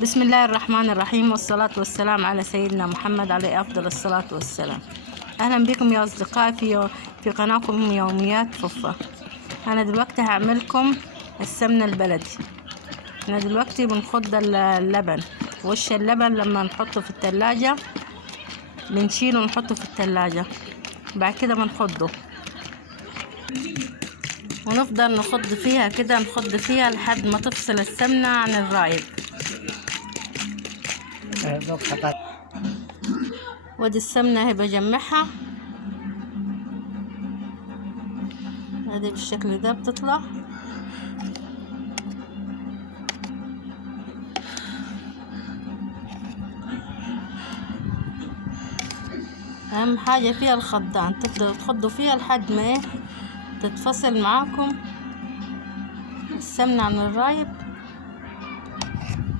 بسم الله الرحمن الرحيم، والصلاة والسلام على سيدنا محمد عليه أفضل الصلاة والسلام. أهلا بكم يا أصدقائي في قناتكم يوميات فوفا. أنا دلوقتي هعملكم السمنة البلدي. أنا دلوقتي بنخض اللبن، وش اللبن لما نحطه في التلاجة بنشيله ونحطه في التلاجة، بعد كده بنخضه ونفضل نخض فيها كده، نخض فيها لحد ما تفصل السمنة عن الرايب. ودي السمنة اهي بجمعها، ادي بالشكل ده بتطلع. اهم حاجة فيها الخضان، تفضلوا تخضوا فيها لحد ما ايه تتفصل معاكم السمنة عن الرايب.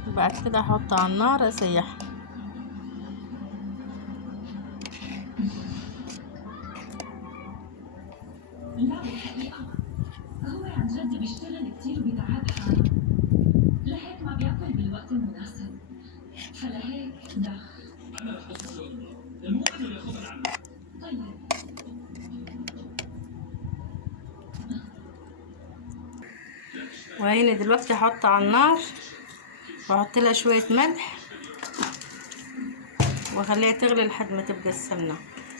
وبعد كده احطها على النار اسيحها. لا الحقيقة هو عن جد بيشتغل كتير وبيتعب حاله لهيك ما بياكل بالوقت المناسب، فلهيك دخ. أنا رح أصل المواد اللي خبر عنه. طيب وهنا دلوقتي هحطها على النار واحط لها شوية ملح واخليها تغلي لحد ما تبقى السمنة،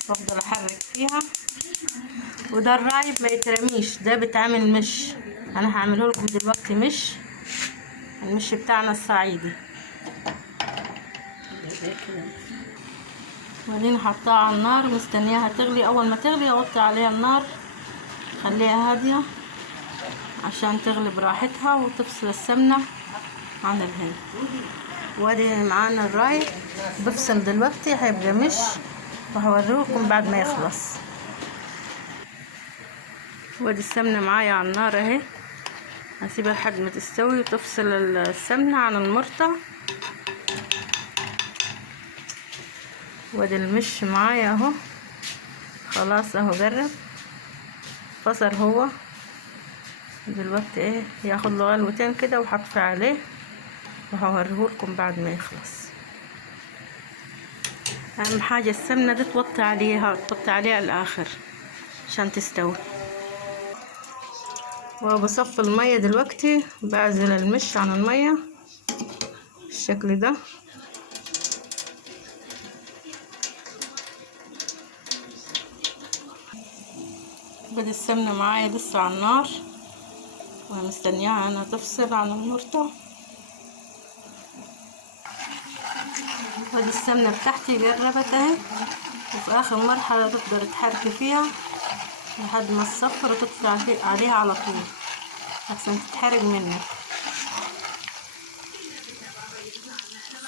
وافضل احرك فيها. وده الرايب ما يترميش، ده بيتعمل مش. انا هعمله لكم دلوقتي المش بتاعنا الصعيدي. وبعدين حطها على النار مستنياها تغلي. اول ما تغلي اوطي عليها النار، خليها هادية عشان تغلي براحتها وتفصل السمنة عن الهند. وادي معانا الرايب بفصل دلوقتي، هيبقى مش، وهوريكم بعد ما يخلص. وادي السمنة معايا على النار اهي، هسيبها لحد ما تستوي وتفصل السمنة عن المرطة. وادي المش معايا اهو، خلاص اهو جرب فصل. هو دلوقتي ايه ياخد له غلوتين كده وهطفي عليه، وهوريهولكم بعد ما يخلص. اهم حاجة السمنة دي توطي عليها الاخر عشان تستوي. وبصفي المية دلوقتي، بعزل المش عن المية بالشكل ده. بدي السمنة معايا لسه على النار، وانا مستنياها انها تفصل عن المرطة. ودي السمنة بتاعتي جربت اهي، وفي اخر مرحلة تقدر تحركي فيها لحد ما تصفر وتطفي عليها على طول عشان تتحرق منك.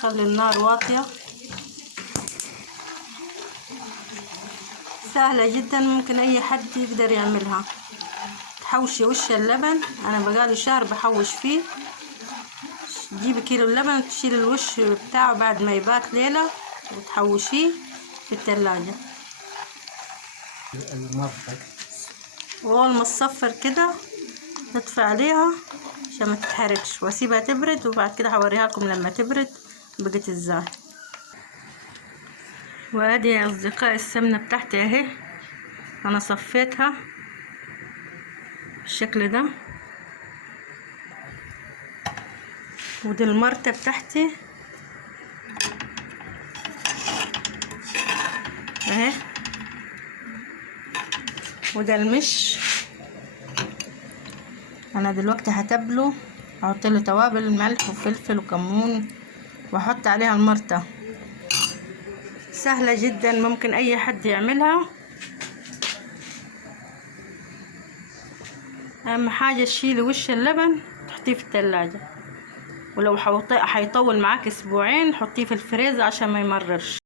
خلي النار واطية. سهلة جدا، ممكن اي حد يقدر يعملها. تحوشي وش اللبن، انا بقالي شهر بحوش فيه. تجيبي كيلو اللبن، تشيلي الوش بتاعه بعد ما يبات ليلة وتحوشيه في التلاجة. واول ما تصفر كده نطفي عليها عشان ما تتحرقش، واسيبها تبرد، وبعد كده هوريها لكم لما تبرد بقت ازاي. وادي يا اصدقائي السمنة بتاعتي اهي، انا صفيتها بالشكل ده. ودي المرتة بتاعتي اهي، وده المش. انا دلوقتي هتبله، احط له توابل ملح وفلفل وكمون، واحط عليها المرتة. سهلة جدا، ممكن اي حد يعملها. اهم حاجة تشيلي وش اللبن تحطيه في التلاجة، ولو هيطول معاك اسبوعين حطيه في الفريزر عشان ما يمررش.